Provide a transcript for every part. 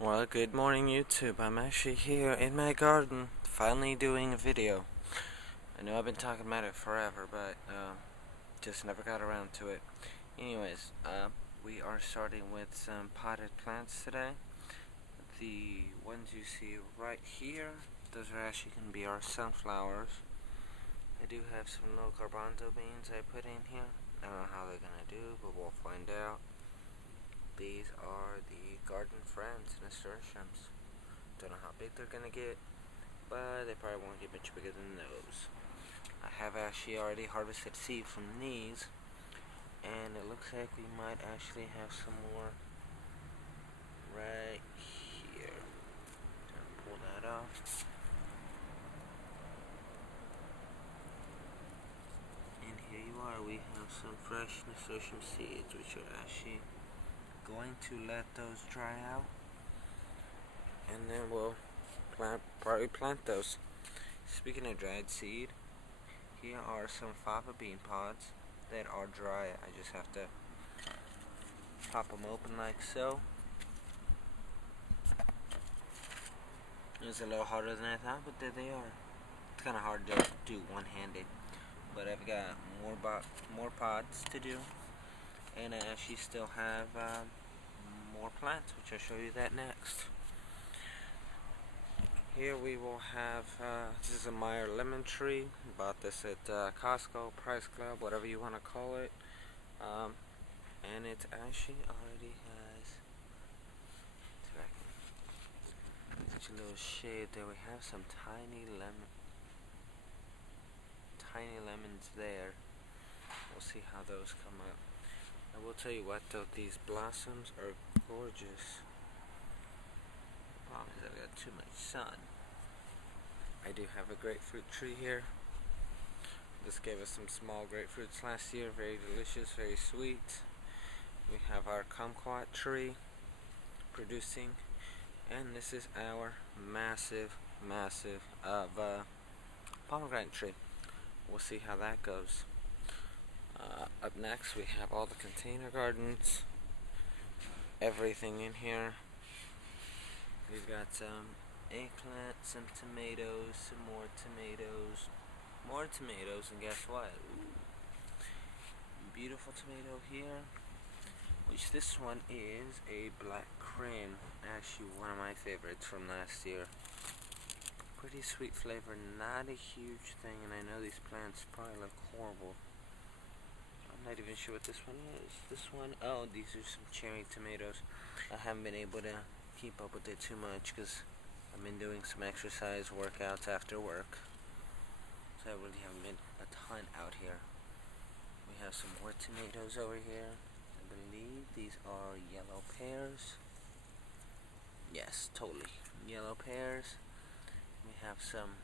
Well, good morning YouTube. I'm actually here in my garden, finally doing a video. I know I've been talking about it forever, but just never got around to it. Anyways, we are starting with some potted plants today. The ones you see right here, those are actually going to be our sunflowers. I do have some little garbanzo beans I put in here. I don't know how they're going to do, but we'll find out. These are the garden friends, nasturtiums. Don't know how big they're gonna get, but they probably won't get much bigger than those. I have actually already harvested seed from these, and it looks like we might actually have some more right here. Gonna pull that off. And here you are, we have some fresh nasturtium seeds, which are actually going to let those dry out, and then we'll probably plant those. Speaking of dried seed, here are some fava bean pods that are dry. I just have to pop them open like so. It's a little harder than I thought, but there they are. It's kind of hard to do one-handed, but I've got more pods to do, and I actually still have more plants, which I'll show you that next. Here we will have, this is a Meyer lemon tree. Bought this at Costco, Price Club, whatever you want to call it. And it actually already has, such a little shade there. We have some tiny lemons there. We'll see how those come up. I will tell you what though, these blossoms are gorgeous. The problem is I've got too much sun. I do have a grapefruit tree here. This gave us some small grapefruits last year, very delicious, very sweet. We have our kumquat tree producing, and this is our massive pomegranate tree. We'll see how that goes. Up next we have all the container gardens, everything in here. We've got some eggplant, some tomatoes, some more tomatoes, and guess what? Ooh, beautiful tomato here, which this one is a black crane, actually one of my favorites from last year. Pretty sweet flavor, not a huge thing, and I know these plants probably look horrible. I'm not even sure what this one is. This one, oh, these are some cherry tomatoes. I haven't been able to keep up with it too much because I've been doing some exercise workouts after work, so I really haven't been a ton out here. We have some more tomatoes over here. I believe these are yellow pears. Yes, totally yellow pears. We have some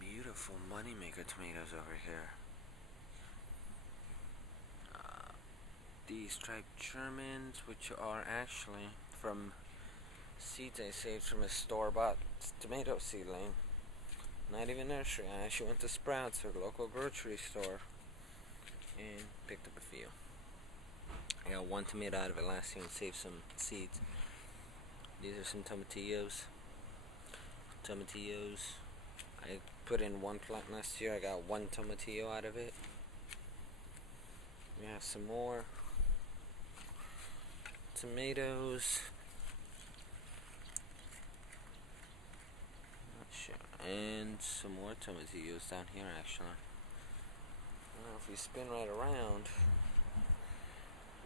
beautiful moneymaker tomatoes over here. These striped Germans, which are actually from seeds I saved from a store-bought tomato seedling. Not even nursery. I actually went to Sprouts, or local grocery store, and picked up a few. I got one tomato out of it last year and saved some seeds. These are some tomatillos. I put in one plant last year. I got one tomatillo out of it. We have some more tomatoes. Not sure. And some more tomatillos down here actually. Now if we spin right around,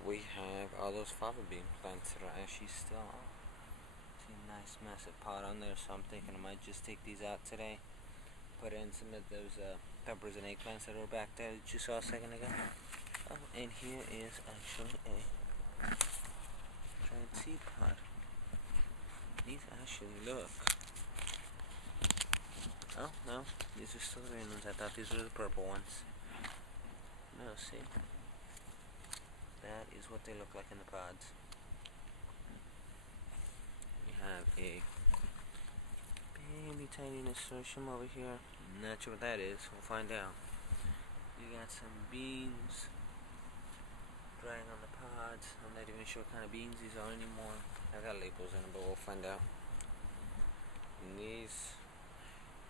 we have all those fava bean plants that are actually still on. See a nice massive pot on there, so I'm thinking I might just take these out today. Put in some of those peppers and eggplants that are back there that you saw a second ago. Oh, and here is actually a dried seed pod. These actually look... Oh, no, these are still the green ones. I thought these were the purple ones. No, see? That is what they look like in the pods. We have a baby tiny nasturtium over here. Not sure what that is. We'll find out. We got some beans drying on the pods. I'm not even sure what kind of beans these are anymore. I got labels in them, but we'll find out. And these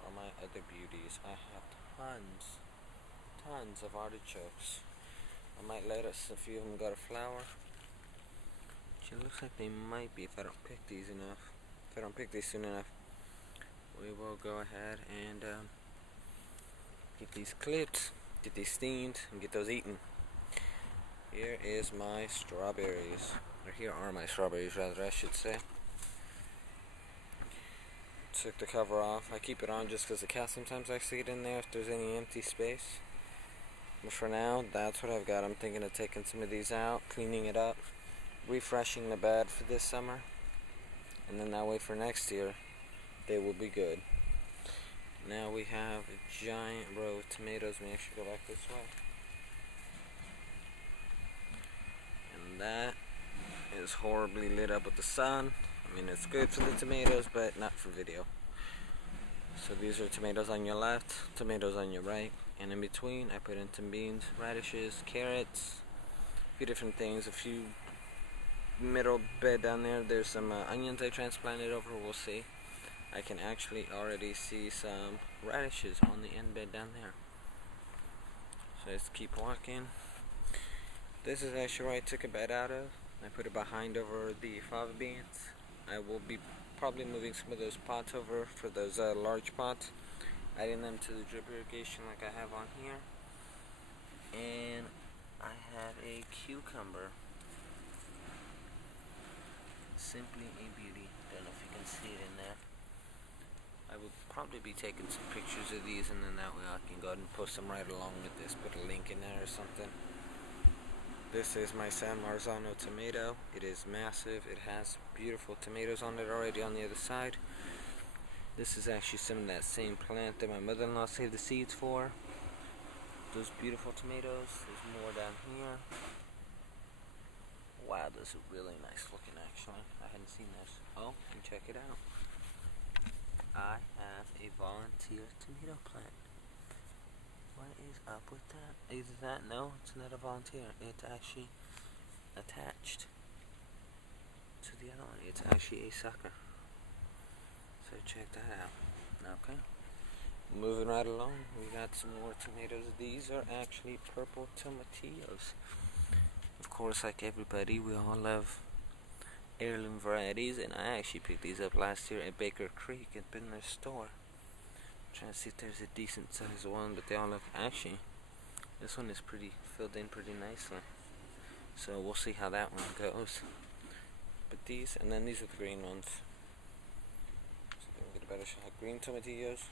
are my other beauties. I have tons of artichokes. I might let us, a few of them got a flower. Which it looks like they might be if I don't pick these enough. If I don't pick these soon enough, we will go ahead and get these clipped, get these steamed, and get those eaten. Here is my strawberries. Or here are my strawberries, rather, I should say. Took the cover off. I keep it on just because the cat sometimes likes to get in there if there's any empty space. But for now, that's what I've got. I'm thinking of taking some of these out, cleaning it up, refreshing the bed for this summer. And then that way for next year, they will be good. Now we have a giant row of tomatoes. Let me actually go back this way. And that is horribly lit up with the sun. I mean, it's good for the tomatoes, but not for video. So these are tomatoes on your left, tomatoes on your right, and in between I put in some beans, radishes, carrots, a few different things, a few middle bed down there. There's some onions I transplanted over, we'll see. I can actually already see some radishes on the end bed down there. So let's keep walking. This is actually where I took a bed out of. I put it behind over the fava beans. I will be probably moving some of those pots over for those large pots, adding them to the drip irrigation like I have on here. And I have a cucumber. Simply a beauty. Don't know if you can see it in there. I will probably be taking some pictures of these, and then that way I can go ahead and post them right along with this, put a link in there or something. This is my San Marzano tomato. It is massive. It has beautiful tomatoes on it already on the other side. This is actually some of that same plant that my mother-in-law saved the seeds for. Those beautiful tomatoes. There's more down here. Wow, this is really nice looking actually. I hadn't seen this. Oh, and check it out. I have a volunteer tomato plant. What is up with that? Either that, no, it's not a volunteer. It's actually attached to the other one. It's actually a sucker. So check that out. Okay. Moving right along, we got some more tomatoes. These are actually purple tomatillos. Of course, like everybody, we all love heirloom varieties, and I actually picked these up last year at Baker Creek at Bindler's store. Trying to see if there's a decent sized one, but they all look, actually, this one is pretty filled in pretty nicely. So we'll see how that one goes. But these, and then these are the green ones. So we get a better shot. Green tomatillos,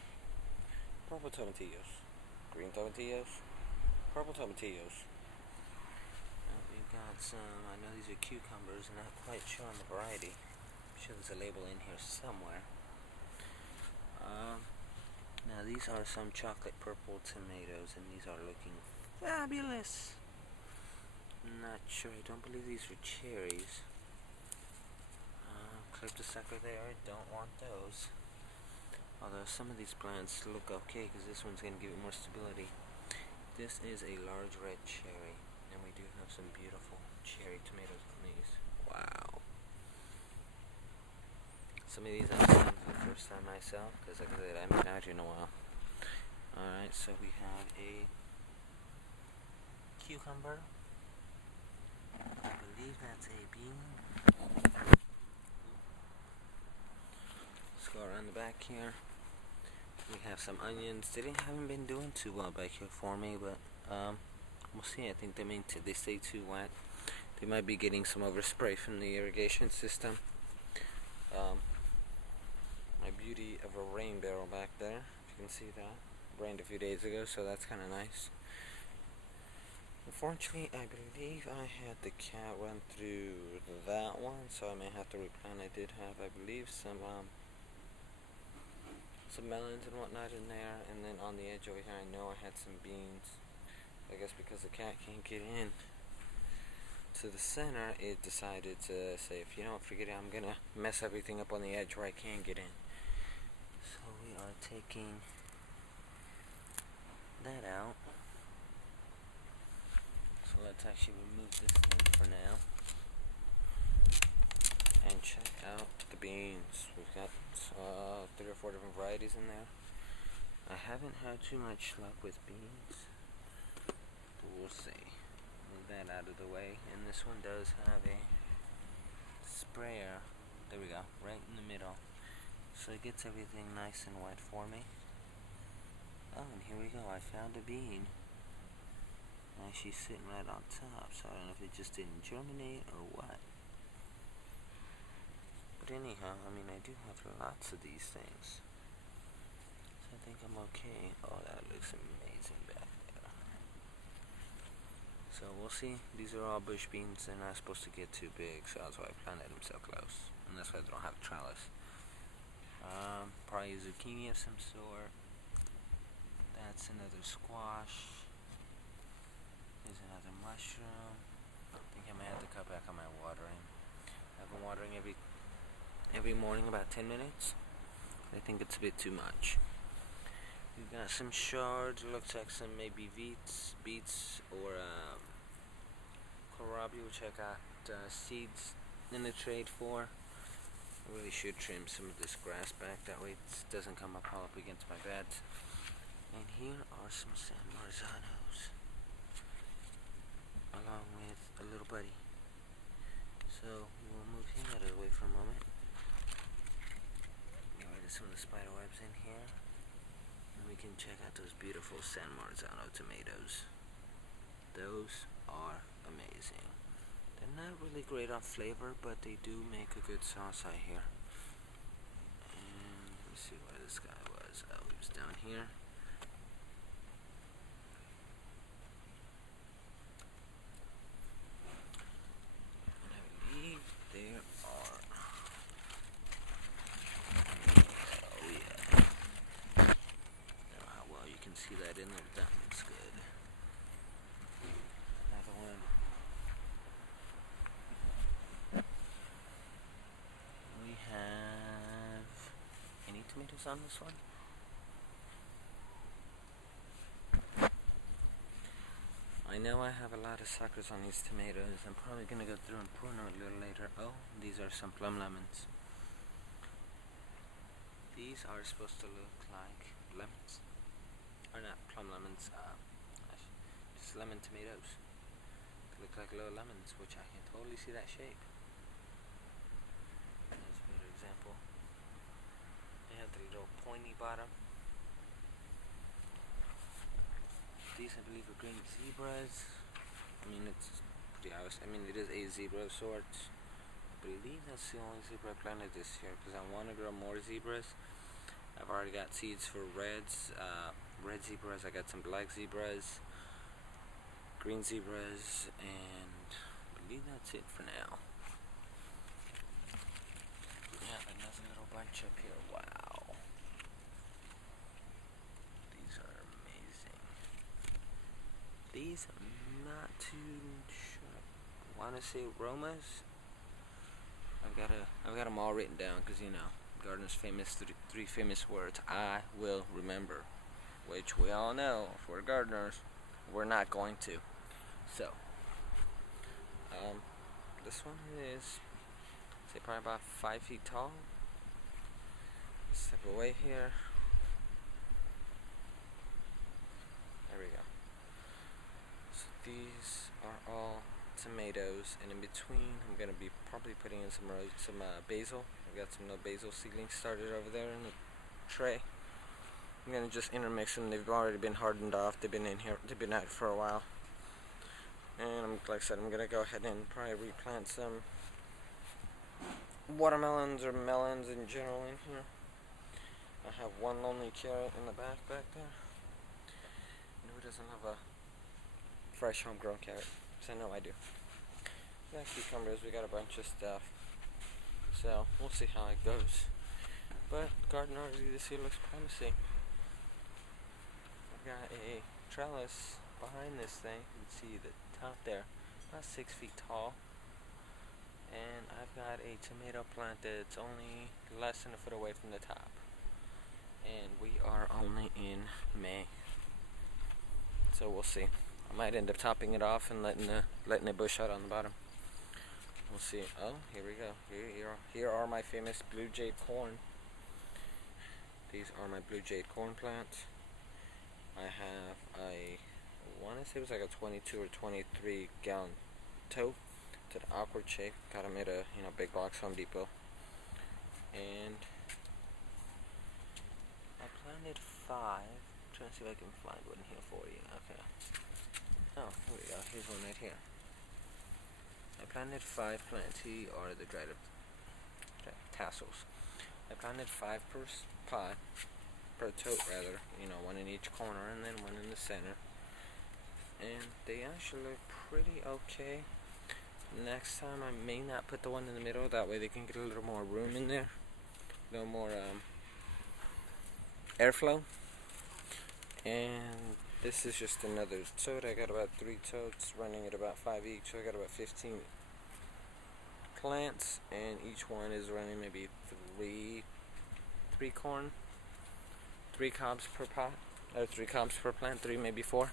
purple tomatillos, green tomatillos, purple tomatillos. Now we've got some, I know these are cucumbers, and not quite sure on the variety. I'm sure there's a label in here somewhere. Now these are some chocolate purple tomatoes, and these are looking fabulous. Not sure, I don't believe these are cherries. Clip the sucker there, don't want those. Although some of these plants look okay, because this one's going to give it more stability. This is a large red cherry, and we do have some beautiful cherry tomatoes on these. Wow. Some of these I've seen for the first time myself, because like I said, I haven't been out here in a while. Alright, so we have a cucumber. I believe that's a bean. Let's go around the back here. We have some onions. They haven't been doing too well back here for me, but we'll see. I think they stay too wet. They might be getting some overspray from the irrigation system. My beauty of a rain barrel back there, if you can see that. Rained a few days ago, so that's kind of nice. Unfortunately, I believe I had the cat run through that one, so I may have to replant. I did have, I believe, some melons and whatnot in there, and then on the edge over here I know I had some beans. I guess because the cat can't get in to the center, it decided to say, if you don't forget it, I'm gonna mess everything up on the edge where I can get in. So we are taking that out. So let's actually remove this one for now. and check out the beans. We've got 3 or 4 different varieties in there. I haven't had too much luck with beans, but we'll see. Move that out of the way, and this one does have a sprayer. There we go, right in the middle, so it gets everything nice and wet for me. Oh, and here we go, I found a bean. And she's sitting right on top, so I don't know if it just didn't germinate or what. But anyhow, I mean, I do have lots of these things, so I think I'm okay. Oh, that looks amazing back there. So we'll see. These are all bush beans. They're not supposed to get too big, so that's why I planted them so close. And that's why they don't have a trellis. Probably a zucchini of some sort. That's another squash. Here's another mushroom. I think I might have to cut back on my watering. I've been watering every morning about 10 minutes. I think it's a bit too much. We've got some shards. Looks like some maybe beets or kohlrabi, which I got seeds in the trade for. I really should trim some of this grass back, that way it doesn't come up all up against my beds. And here are some San Marzanos, along with a little buddy. So we'll move him out of the way for a moment. Get rid of some of the spider webs in here, and we can check out those beautiful San Marzano tomatoes. Those are amazing. They're not really great on flavor, but they do make a good sauce, I hear. And let me see where this guy was. Oh, he was down here. And I believe there are... Oh yeah. I don't know how well you can see that in there, but that looks good. Another one. We have any tomatoes on this one? I know I have a lot of suckers on these tomatoes. I'm probably going to go through and prune them a little later. Oh, these are some plum lemons. These are supposed to look like lemons. Or not plum lemons, just lemon tomatoes. They look like little lemons, which I can totally see that shape. There's a better example. They have the little pointy bottom. These, I believe, are green zebras. I mean, it's pretty obvious. I mean, it is a zebra of sorts. I believe that's the only zebra I planted this year, because I want to grow more zebras. I've already got seeds for reds, red zebras. I got some black zebras, green zebras, and I believe that's it for now. Yeah, another little bunch up here. Wow. These are amazing. These, I'm not too sure. I want to say Romas. I've got them all written down, because, you know, gardeners famous three famous words. I will remember, which we all know. If we're gardeners, we're not going to. So, this one is, say, probably about 5 feet tall. Step away here. There we go. So these are all tomatoes, and in between I'm going to be probably putting in some basil. I've got some basil seedlings started over there in the tray. I'm going to just intermix them. They've already been hardened off. They've been in here. They've been out for a while. And like I said, I'm going to go ahead and probably replant some watermelons or melons in general in here. I have one lonely carrot in the back there. And who doesn't have a fresh homegrown carrot? Because I know I do. We got cucumbers, we got a bunch of stuff. So, we'll see how it goes. But, garden already this year looks promising. I've got a trellis behind this thing. You can see the top there, about 6 feet tall. And I've got a tomato plant that's only less than a foot away from the top. And we are only in May. So we'll see. I might end up topping it off and letting it bush out on the bottom. we'll see. Oh, here we go. Here are my famous blue jade corn. These are my blue jade corn plants. I have I want to say it was like a 22 or 23 gallon tote. It's an awkward shape. Got them at a big box Home Depot. And I planted 5. I'm trying to see if I can find one here for you. Okay. Oh, here we go. Here's one right here. I planted 5 plants. Here are the dried up tassels. I planted 5 per pot, per tote rather. One in each corner and then one in the center. And they actually look pretty okay. Next time I may not put the one in the middle. That way they can get a little more room in there. A little more airflow. And this is just another tote. I got about 3 totes running at about 5 each. So I got about 15 plants, and each one is running maybe 3 cobs per pot, or 3 cobs per plant, 3 maybe 4.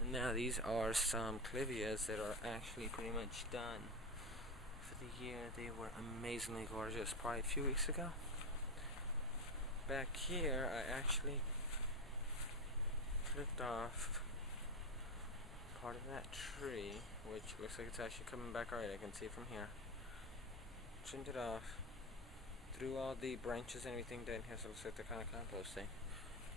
And now these are some clivias that are actually pretty much done for the year. They were amazingly gorgeous probably a few weeks ago. Back here I actually clipped off part of that tree, which looks like it's actually coming back alright. I can see it from here. Trimmed it off, threw all the branches and everything down here, so it looks like they're kind of composting.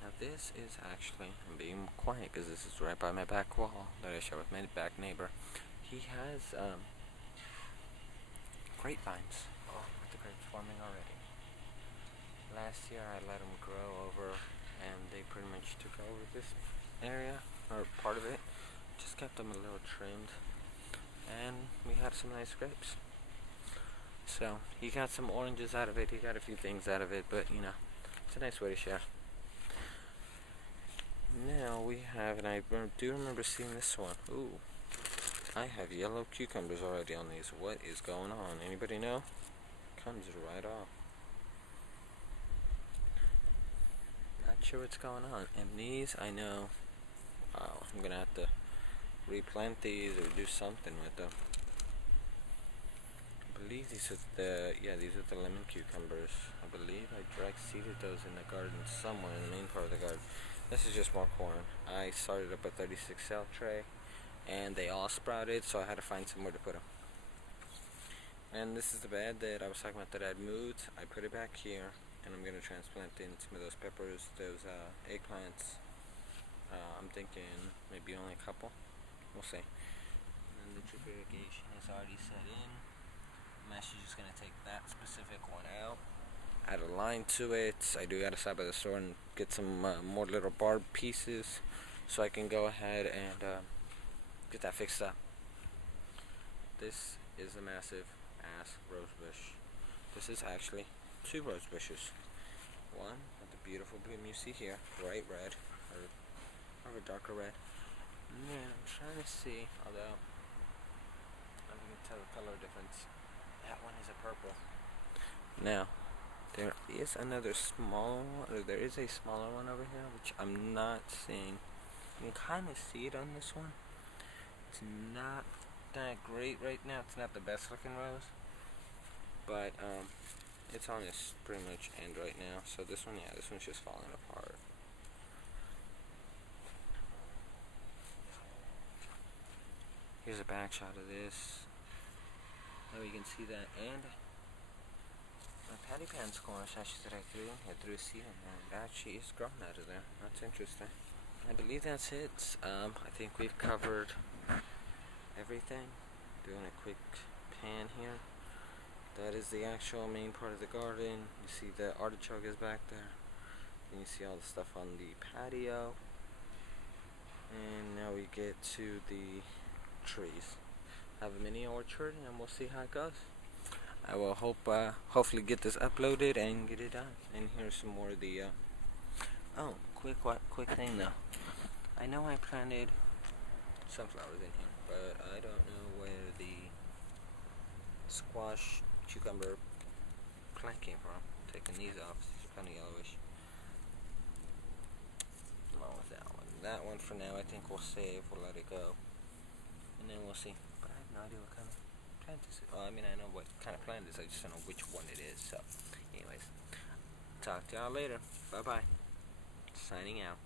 Now this is actually, I'm being quiet because this is right by my back wall that I share with my back neighbor. He has grapevines. Oh, the grapes forming already. Last year I let them grow over, and they pretty much took over this area, or part of it. Just kept them a little trimmed, and we had some nice grapes. So he got some oranges out of it, he got a few things out of it, but it's a nice way to share. Now we have, and I do remember seeing this one. Ooh, I have yellow cucumbers already on these. What is going on? Anybody know? Comes right off. Not sure what's going on. And these, I know, wow, I'm gonna have to replant these or do something with them. I believe these are the lemon cucumbers. I believe I direct seeded those in the garden somewhere in the main part of the garden. This is just more corn. I started up a 36 cell tray, and they all sprouted, so I had to find somewhere to put them. And this is the bed that I was talking about that I'd moved. I put it back here, and I'm gonna transplant in some of those peppers, those eggplants. I'm thinking maybe only a couple. We'll see. And then the drip irrigation is already set in. I'm actually just gonna take that specific one out, add a line to it. I do gotta stop by the store and get some more little barb pieces, so I can go ahead and get that fixed up. This is a massive ass rose bush. This is actually 2 rose bushes. One with the beautiful bloom you see here, bright red, or a darker red. And then I'm trying to see, although I can tell the color difference. That one is a purple. Now, there is another small, or there is a smaller one over here, which I'm not seeing. You can kind of see it on this one. It's not that great right now. It's not the best looking rose, but it's on its pretty much end right now. So this one, yeah, this one's just falling apart. Here's a back shot of this. Now you can see that, and my patty pan squash actually that I threw a seed in there, and actually is grown out of there. That's interesting. I believe that's it. I think we've covered everything. Doing a quick pan here. That is the actual main part of the garden. You see the artichoke is back there. And you see all the stuff on the patio. And now we get to the trees. Have a mini orchard, and we'll see how it goes. I will hopefully get this uploaded and get it done. And here's some more of the oh, quick thing though. I know I planted sunflowers in here, but I don't know where the squash cucumber plant came from. Taking these off, it's kind of yellowish. Along with that one. That one for now I think we'll save, we'll let it go. And then we'll see. But I have no idea what kind of plant this is. Well, I mean, I know what kind of plant it is. I just don't know which one it is. So, anyways, talk to y'all later. Bye bye. Signing out.